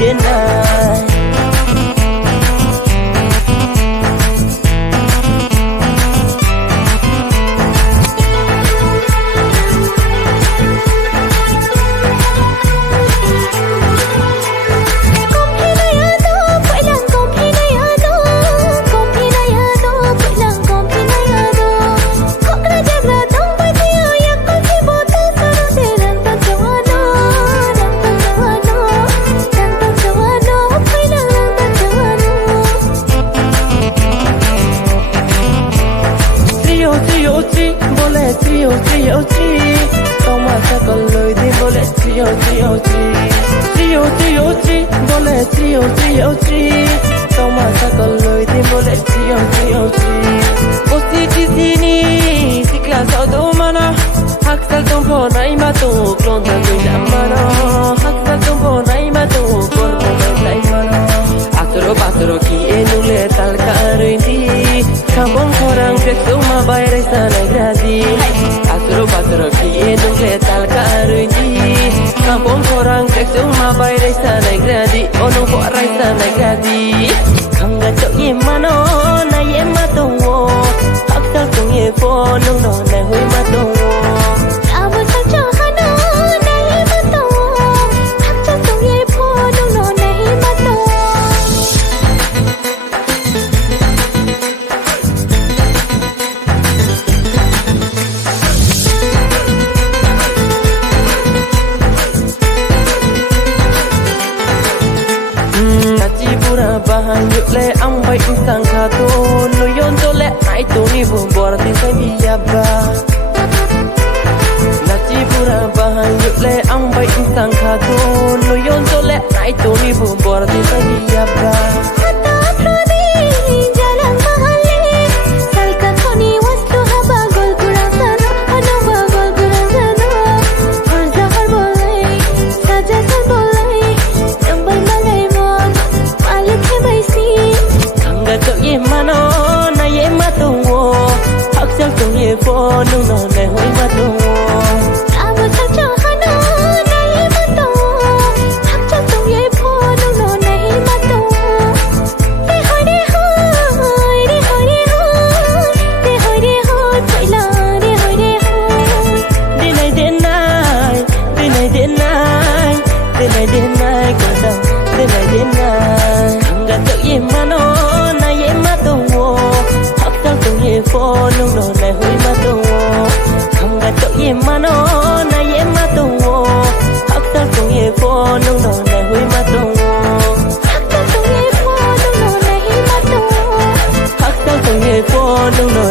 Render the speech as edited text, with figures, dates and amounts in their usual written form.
deny. Tao mà sẽ còn lời đi bố lẽ chiều bole chi Tao mà sẽ còn lời đi bố lẽ chiều Osi chi sini sikla sao đâu mà nó hắc sal tông phô này mà tu klon ta tu đam mà nó hắc sal tông phô này mà tu kon phô này mà nó Asoro ki enu le tal karin di Kampong korang pekso ma bayar sana gradi Asoro ki enu le tal karin di Kampong korang pekso ma bayar sana gradi Ono ko arai sana gradi Kanga chok ye mano na ye matongo Aksal kong ye fo nong no na hui matongo Abo chak chak hano na ye matongo Aksal kong ye fo nong no na hui matongo Bahan yuk le ang bay insang kato no yon to le ai to ni bu bor ti sai bi ya ba na chi pura bahan yuk le ang bay insang kato no yon to le ai to ni bu bor ti sai bi ya ba Phô nung nọ này hối mà tung Abo chak chak hano na ye mà tung Hak chak tung ye phô nung nọ này mà tung Đi hỏi Phải là đi hỏi Đi này đến nay Còn đâu Đi này đến nay Không gần tự ye mà nó na ye mà tung Hak chak tung ye phô nung nọ này hối mà nó na ye ma tu wo hak ta kong ye phô nong no na hui ma tu wo hak ta kong ye phô nong no na hi ma tu hak ta kong ye phô nong no